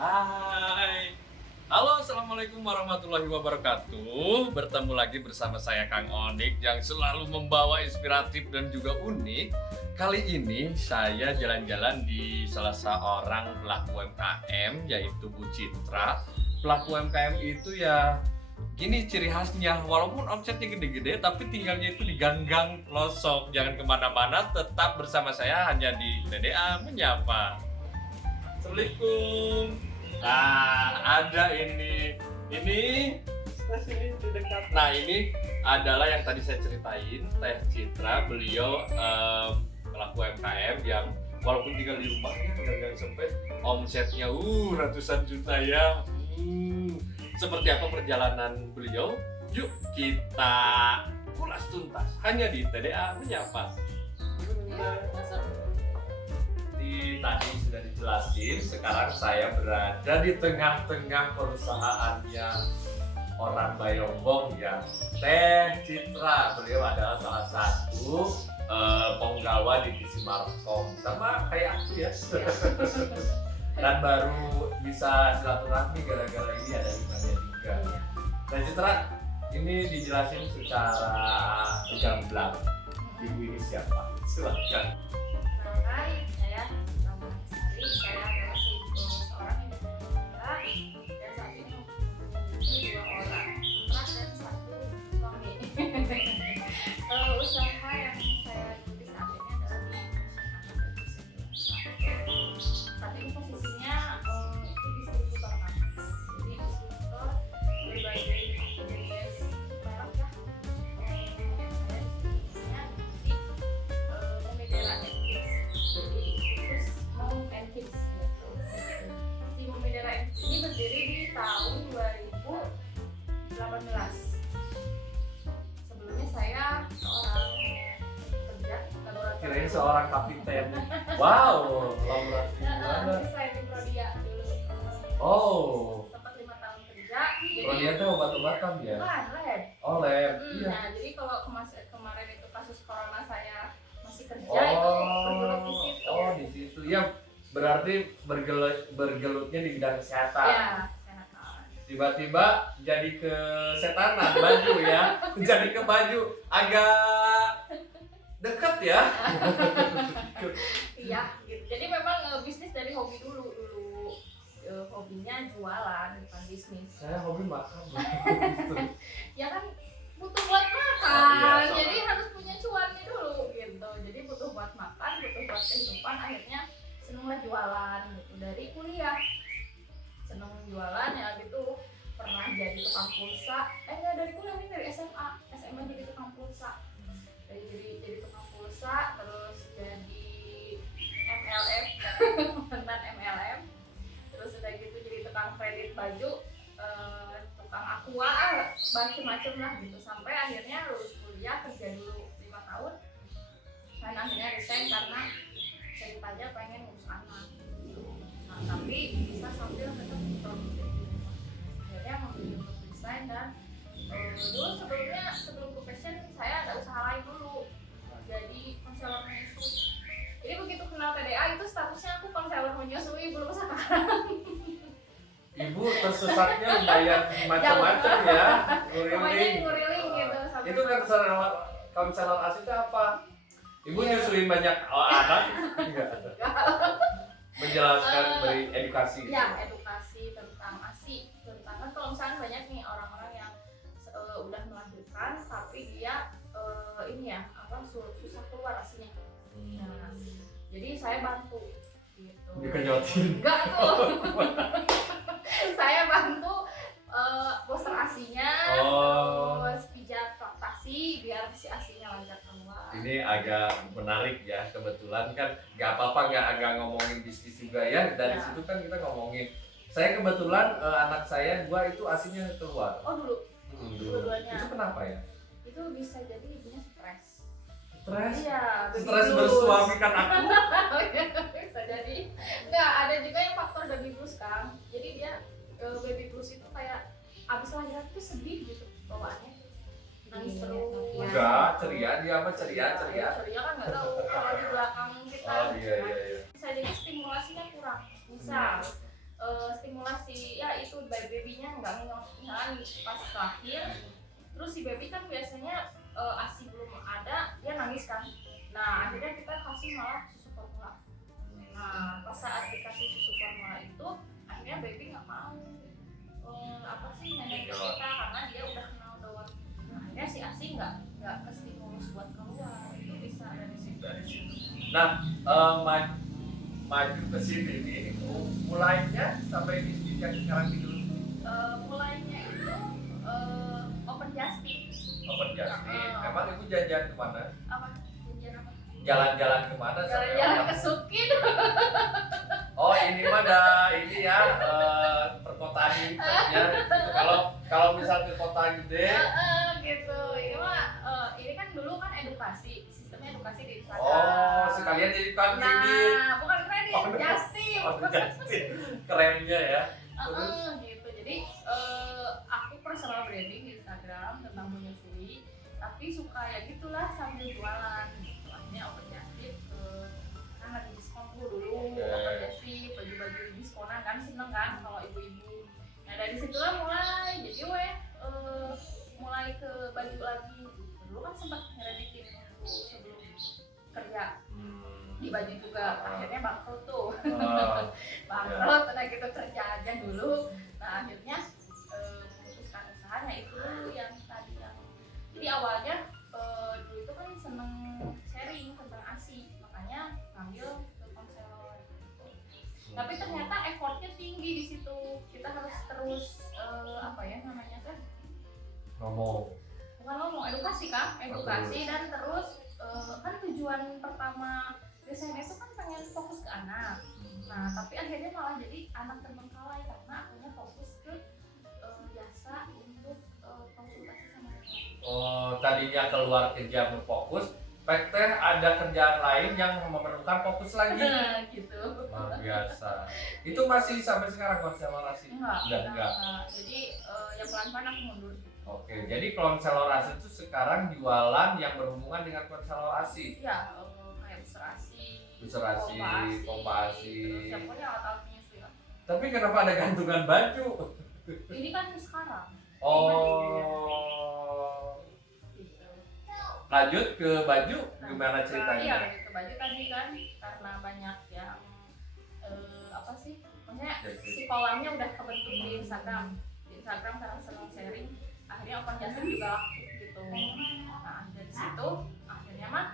Hai. Halo, assalamualaikum warahmatullahi wabarakatuh. Bertemu lagi bersama saya Kang Onik yang selalu membawa inspiratif dan juga unik. Kali ini saya jalan-jalan di salah seorang pelaku UMKM yaitu Bu Citra. Pelaku UMKM itu ya gini ciri khasnya, walaupun omsetnya gede-gede tapi tinggalnya itu di gang-gang pelosok. Jangan kemana-mana, tetap bersama saya hanya di TDA Menyapa. Assalamualaikum. Nah, ada ini sebelah sini di dekat. Nah, ini adalah yang tadi saya ceritain, Teh Citra. Beliau pelaku UMKM yang walaupun tinggal di rumah ya, gang-gang sempit, omsetnya ratusan juta ya. Seperti apa perjalanan beliau? Yuk kita kulas tuntas hanya di TDA Menyapa. Tadi sudah dijelasin, sekarang saya berada di tengah-tengah perusahaannya orang Bayombong ya, Teh Citra. Beliau adalah salah satu penggawa divisi Markom, sama kayak aku ya. Dan baru bisa silaturahmi gara-gara ini ada Ibadah juga. Teh Citra, ini dijelasin secara gamblang. Ibu ini siapa? Silakan. Hai, saya Sari. Saya adalah seorang yang berkeluarga dan saat ini mempunyai 2 orang anak dan 1 suami. Usaha yang saya ikuti saat ini adalah di saat ini posisinya itu distributor kan. Jadi distributor berbagai jenis barang ya. Saya distributornya di Momedera and Kids. Jadi khusus Mom and Kids gitu. Si Momedera and Kids ini berdiri di tahun 2018. Sebelumnya saya seorang pekerja laboratorium. Kirain seorang kapiten. Wow, laboratorium mana? Saya di Prodia dulu. Oh, Sempat 5 tahun kerja. Prodia itu obat-obatan ya? Bukan, lab. Oh, lab. Iya. Nah, jadi kalau kemarin itu kasus corona saya masih kerja itu bergelut di situ. Oh, di situ. Ya, berarti bergelutnya di bidang kesehatan. Ya, kesehatan. Tiba-tiba jadi ke setanan baju ya. Jadi ke baju agak dekat ya. Iya, gitu. Jadi memang bisnis dari hobi dulu. Hobinya jualan, bukan bisnis. Saya hobi makan. Ya kan butuh buat makan, Oh, iya, jadi harus punya cuannya dulu gitu. Jadi butuh buat makan, butuh buat kehidupan. Akhirnya senenglah jualan gitu. Dari kuliah seneng jualan ya gitu. Pernah jadi tukang pulsa. Enggak dari kuliah, ini dari SMA jadi tukang pulsa. Jadi tukang pulsa, terus jadi MLM, mantan MLM. Terus udah gitu jadi tukang kredit baju, tukang aqua, macem-macem lah gitu. Sampai akhirnya lulus kuliah, kerja dulu 5 tahun. Dan akhirnya resign karena ceritanya pengen ngurus anak gitu. Nah, tapi bisa sambil tetap produktif. Akhirnya memilih untuk resign dan dulu sebelum ke fashion saya ada usaha lain dulu. Jadi konselor menyusui. Jadi begitu kenal TDA itu statusnya aku konselor menyusui, belum sekarang. Ibu tersesatnya lumayan macam-macam ya. Nguriling gitu. Itu konselor aslinya apa? Ibu nyusuin banyak anak? Enggak. Menjelaskan, beri edukasi gitu. Ya, edukasi tentang ASI. Tentang kan kalau misalnya banyak nih orang-orang yang udah melahirkan tapi dia susah keluar ASInya. Nah, jadi saya bantu gitu. Dikenyotin. Enggak tuh. Saya bantu poster ASInya, terus pijat laktasi biar si ASInya lancar keluar. Ini agak menarik ya, kebetulan kan nggak apa-apa nggak ngomongin bisnis juga ya. Dari Ya. situ kan kita ngomongin. Saya kebetulan anak saya dua itu ASInya keluar. Oh dulu. Dulu. Dua-duanya. Itu kenapa ya? Itu bisa jadi ibunya stres. Stres? Iya, Stres baby blues. bersuamikan aku? Bisa jadi. Enggak, ada juga yang faktor baby blues kan. Jadi dia baby blues itu kayak abis lahiran tuh sedih gitu bawaannya. Nangis terus. Enggak, ceria dia apa ceria. Ceria kan nggak tahu kalau di belakang kita. Oh iya. Bisa jadi stimulasinya kurang. Misal stimulasi ya itu babynya nggak ngeyot misalkan pas lahir terus si baby kan biasanya ASI belum ada dia nangis kan. Nah akhirnya kita kasih malah susu formula. Nah pas saat dikasih susu formula itu akhirnya baby nggak mau apa sih nenek kita karena dia udah kenal doang. Nah, akhirnya si ASI nggak kestimulus buat keluar itu bisa dari situ. Nah, maju ke sini nih, mulainya sampai di yang sekarang gitu. Mulainya itu open justin. Open Justin. Emang ibu jajan kemana? Apa? Jajan apa? Jalan-jalan kemana? Jalan-jalan ke Sukin. Oh ini mah ada ini ya perkotaan gitu ya. Kalau misal ke kota gede. Gitu. Ini mah ini kan dulu kan edukasi, sistemnya edukasi di Instagram. Oh sekalian jadi kan kredit. Nah, bukan kredit, Oh, Justin. Oh Justin, kerennya ya. Gitu. Jadi aku personal branding di Instagram tentang menyusui, tapi suka ya gitulah sambil jualan. Gitu. Akhirnya open Justin kan lagi diskon dulu, open Justin, baju-baju diskonan kan seneng kan kalau ibu-ibu. Nah dari situlah mulai jadi mulai ke baju lagi. Dulu kan sempat ngereditin sebelum kerja di baju juga, akhirnya bangkrut tuh. Bangkrut, udah gitu kerja aja dulu. Nah akhirnya memutuskan usahanya itu yang tadi yang jadi awalnya dulu itu kan seneng sharing tentang ASI, makanya ngambil ke konselor gitu. Tapi ternyata effortnya tinggi di situ, kita harus terus apa ya namanya kan bukan ngomong edukasi kan, edukasi dan terus kan tujuan pertama desain itu kan pengen fokus ke anak. Nah tapi akhirnya malah jadi anak terbengkalai karena akhirnya fokus ke jasa untuk konsultasi sama anak. Oh tadinya keluar kerja berfokus, teh ada kerjaan lain yang memerlukan fokus lagi. Gitu. Luar biasa. Itu masih sampai sekarang konselorasi? Enggak. Jadi yang pelan-pelan aku mundur. Oke, jadi konselorasi itu sekarang jualan yang berhubungan dengan konselorasi. Iya, kayak buserasi, kompasi. Terus yang pokoknya alat-alat menyusui lah. Tapi kenapa ada gantungan baju? Ini kan sekarang. Oh. Gitu. Lanjut ke baju, gimana ceritanya? Iya, lanjut ke baju tadi kan karena banyak yang apa sih? Maksudnya si kolamnya udah kebentuk di Instagram. Di Instagram karena senang sharing. Akhirnya open Justin juga laku gitu. Nah dari situ akhirnya mah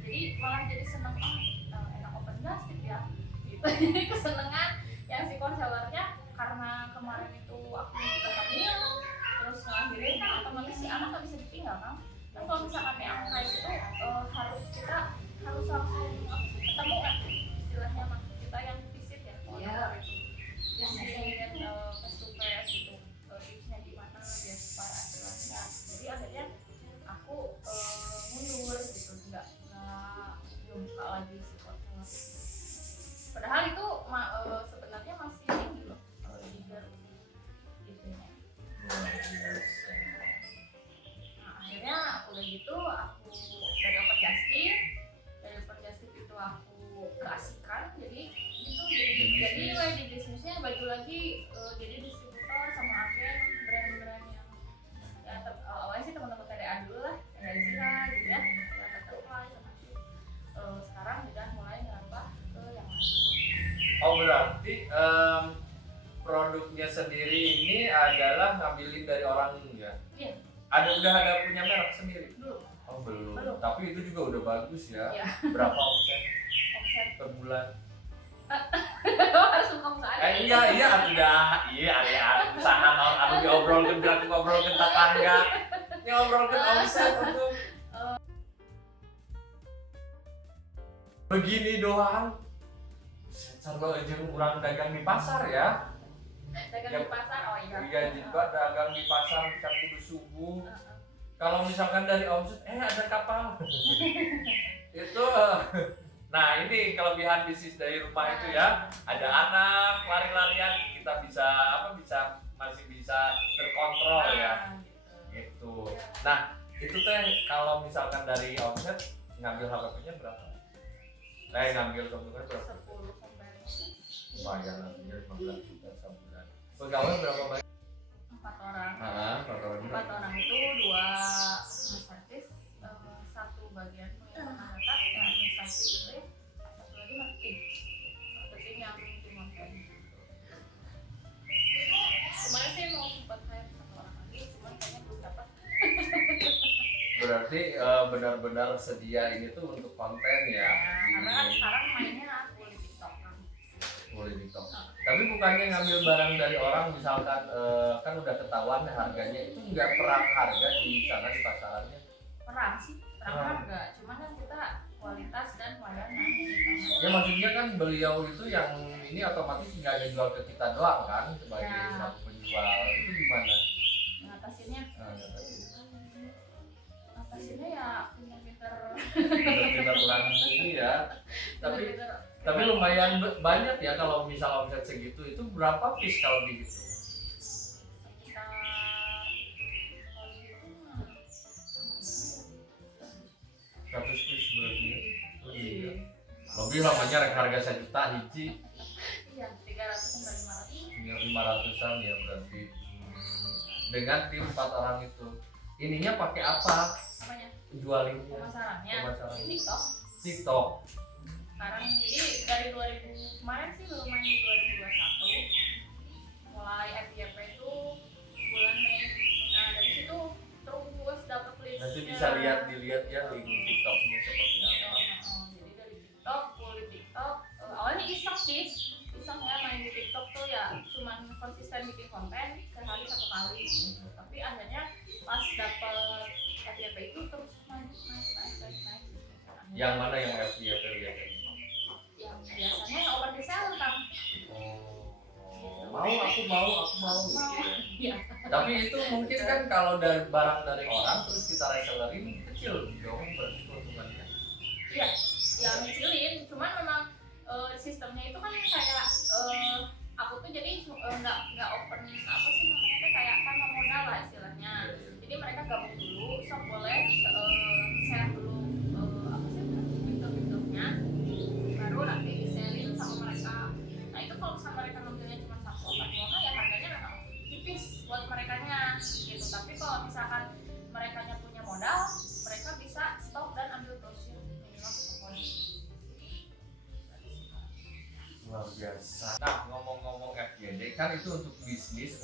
jadi malah jadi seneng enak open Justin ya gitu. Jadi kesenengan yang si konselornya karena kemarin itu aku juga hamil terus ngelahirin kan otomatis si anak gak bisa ditinggal kan. Dan kalau misalkan yang kayak gitu kita harus langsung ketemu kan istilahnya mah kita yang visit ya kalau visit face to face gitu. Tipsnya gimana biar supaya lancar. Jadi akhirnya aku mundur gitu, nggak buka lagi si konselor. Padahal itu sebenarnya masih tinggi loh leader itunya. Nah akhirnya udah gitu aku dari open Justin itu aku keasikan jadi gitu jadi di bisnisnya baju lagi jadi distributor sama agen brand-brand yang ya awalnya sih teman-teman TDA dulu lah TDA Zira gitu ya Butterfly sama sekarang udah mulai ngerambah ke yang lain. Oh berarti produknya sendiri ini adalah ngambilin dari orang ya? Iya. Udah ada punya merek sendiri? Belum. Oh belum. Tapi itu juga udah bagus ya. Iya. Berapa omset per bulan? Harus ngomong saya. Iya ada usaha naon anu diobrolkeun berarti ngobrolkeun tetangga. Ngobrolkeun omset untuk begini doang. Sarwa jeung urang dagang di pasar ya. Dagang di pasar, oh iya. Iya juga dagang di pasar bisa kudu subuh. Kalau misalkan dari omset, ada kapal. Itu nah ini kelebihan bisnis dari rumah itu ya, ada anak lari-larian kita masih bisa terkontrol ya, gitu. Nah itu teh kalau misalkan dari omset ngambil HPP-nya berapa? Ngambil keuntungan berapa? 10 sampai 15. lumayan artinya 15 juta sebulan. Pegawai berapa banyak? 4 orang. 4 orang itu 2 administratif, 1 bagian pengelolaan data yang administratif itu ya, 1 lagi marketing yang tim konten. Kemarin sih mau sempat hire 1 orang lagi, cuman kayaknya belum dapat. Berarti benar-benar sedia ini tuh untuk konten ya. Karena kan sekarang mainnya full di TikTok kan. Boleh TikTok. Tapi bukannya ngambil barang dari orang misalkan kan udah ketahuan harganya itu nggak perang harga di sana di pasarannya? Perang sih, perang harga. Cuman kan kita kualitas dan pelayanan. Ya maksudnya kan beliau itu yang ini otomatis nggak ada jual ke kita doang kan sebagai Ya. satu penjual, itu gimana? Ngatasinnya ya pinter-pinter. Kita kurang ini ya. Tapi lumayan banyak ya kalau misal omset segitu. Itu berapa piece kalau begitu? Sekitar kalau gitu mah 100 piece berarti ya? Iya. Lebih lamanya harga 1 juta hiji. iya 300 sampai 500. Ya 500-an ya berarti. Dengan tim 4 orang itu. Ininya pakai apa? Apanya? Jualinnya? Pemasarannya Pemasaran. TikTok. TikTok. Sekarang jadi dari 2000 kemarin sih belum main di 2021. Mulai FYP itu bulan Mei. Nah dari situ terus dapat list. Nanti bisa dilihat ya link TikToknya seperti apa. Jadi dari TikTok, full di TikTok. Awalnya iseng sih, iseng ya main di TikTok tuh ya cuman konsisten bikin konten sehari 1 kali gitu. Tapi akhirnya pas dapet FYP itu terus naik. Yang mana yang FYP lihat? Yang biasanya yang open resell kan. Aku mau. Iya. Tapi itu mungkin kan kalau dari barang dari orang terus kita resellerin kecil dong berarti keuntungannya. Iya, yang nyicilin. Cuman memang sistemnya itu kan kayak aku tuh jadi nggak open apa sih namanya tuh kayak tanpa modal lah istilahnya. Jadi mereka gabung dulu, sok boleh share dulu apa sih fitur-fiturnya, baru nanti di-sharing sama mereka. Nah itu kalau misalnya mereka ngambilnya cuma 1 atau 2 ya harganya memang tipis buat merekanya gitu. Tapi kalau misalkan merekanya punya modal, mereka bisa stop dan ambil terus ya minimal 1 poin. Luar biasa. Nah ngomong-ngomong FYD kan itu untuk bisnis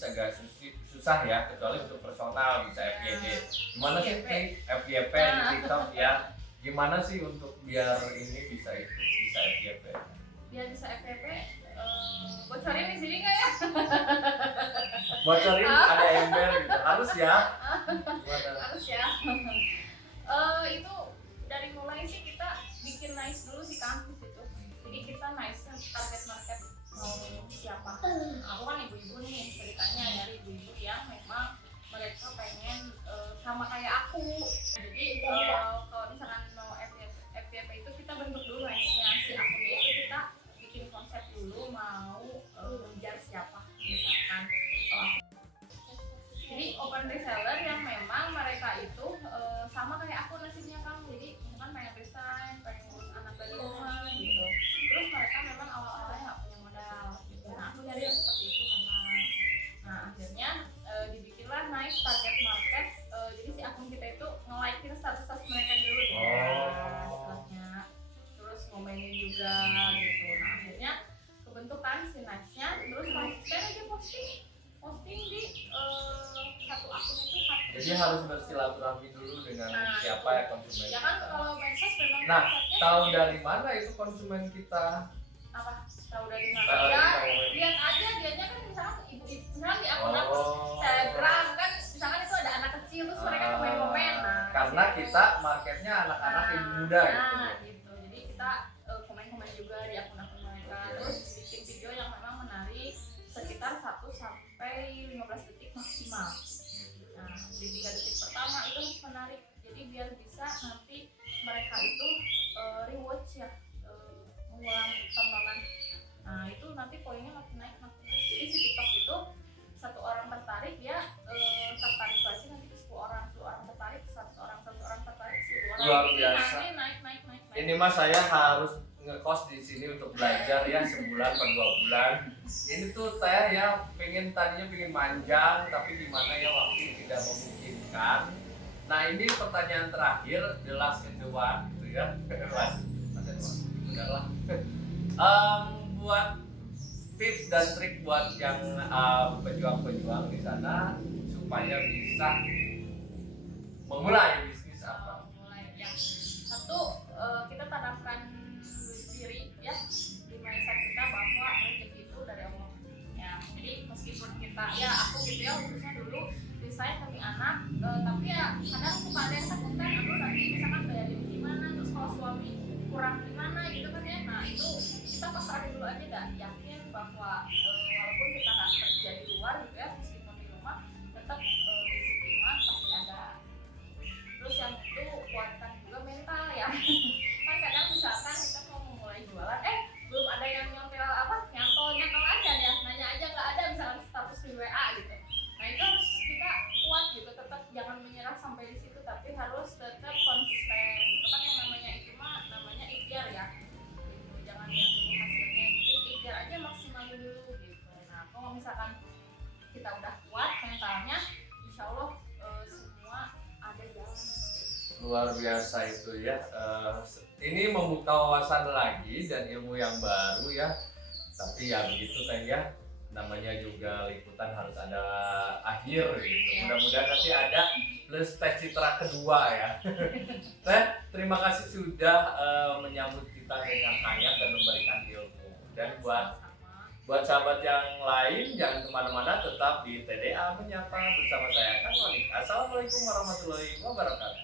agak susah ya kecuali untuk personal bisa FYD. Gimana sih FYP di TikTok ya? Gimana sih untuk biar ini bisa FYP? Biar bisa FYP, bocorin di sini nggak ya? Bocorin ada ember gitu harus ya. Harus ya. Itu dari mulai sih kita bikin nice dulu sih Kang gitu. Jadi kita nice target market mau siapa? Aku kan ibu-ibu nih ceritanya dari ibu-ibu yang memang mereka pengen sama kayak aku. Jadi kalau misalkan mau FYP itu kita bentuk dulu nice-nya si akunnya itu kita bikin konsep dulu mau mengejar siapa misalkan. Jadi open reseller yang memang mereka itu sama kayak aku nasibnya Kang. Jadi misalkan pengen resign, pengen ngurus anak dari rumah gitu. Terus mereka memang awal-awalnya nggak punya modal gitu. Nah aku nyari yang seperti itu memang. Nah akhirnya dibikinlah nice target market. Jadi si akun kita itu nge-like-in status mereka dulu gitu. Istilahnya. Terus ngomenin juga gitu. Nah akhirnya kebentukan si nice-nya. Terus konsisten aja posting di satu akun itu satu. Jadi harus bersilaturahmi dulu dengan siapa ya konsumen. Ya kan kalau medsos memang Nah, tahu dari mana itu konsumen kita? apa? Tahu dari mana? Ya, lihat aja dianya kan misalkan ibu-ibu misalkan di akun-akun selebgram kan misalkan itu ada anak kecil terus mereka komen-komen. Nah, karena kita marketnya anak-anak ibu muda gitu. Jadi kita komen-komen juga di akun-akun mereka. Terus bikin video yang memang menarik sekitar 1 sampai 15 detik maksimal. Nah, di 3 detik pertama itu harus menarik. Jadi biar bisa nanti mereka itu rewatch ya, mengulang tontonan. Nah, itu nanti poinnya makin naik. Jadi si TikTok itu 1 orang tertarik dia tertarik lagi nanti ke 10 orang tertarik, 100 orang tertarik, 1000 orang. Luar biasa. Nanti naik. Ini mas saya harus ngekos di sini untuk belajar ya sebulan per 2 bulan. Ini tuh teh ya tadinya pengen manjang tapi gimana ya waktu tidak memungkinkan. Nah ini pertanyaan terakhir, the last and the one gitu ya. Last, benar lah. Buat tips dan trik buat yang pejuang-pejuang di sana supaya bisa memulai bisnis apa? Mulai yang satu, kita tanamkan diri ya di mindset kita bahwa rezeki itu dari Allah ya. Jadi meskipun kita ya aku gitu ya khususnya dulu desain kami anak, tapi ya kadang suka ada yang takutkan aku nanti misalkan bayarin gimana, terus kalau suami kurang gimana gitu kan ya. Nah itu kita pasrahin dulu aja, gak yakin bahwa walaupun kita nggak kerja di luar gitu ya, meskipun di rumah tetap rezeki mah pasti ada. Terus yang itu kuatkan juga mental ya. Kan kadang misalkan kita mau memulai jualan, belum ada yang nyantol aja ya, nanya aja nggak ada misalkan status di WA gitu. Nah itu harus kita kuat gitu, tetap jangan menyerah sampai di situ, tapi harus tetap konsisten gitu kan. Yang namanya itu mah namanya ikhtiar ya gitu. Jangan lihat dulu hasilnya, itu ikhtiar aja maksimalin dulu gitu. Nah kalau misalkan kita udah kuat mentalnya, insya Allah semua ada jalan. Luar biasa itu ya. Ini membuka wawasan lagi dan ilmu yang baru ya. Tapi ya begitu teh ya. Namanya juga liputan harus ada akhir gitu. Mudah-mudahan nanti ada plus Teh Citra kedua ya. Teh, terima kasih sudah menyambut kita dengan hangat dan memberikan ilmu. Dan buat sahabat yang lain jangan kemana-mana, tetap di TDA Menyapa bersama saya Kang Monik. Assalamualaikum warahmatullahi wabarakatuh.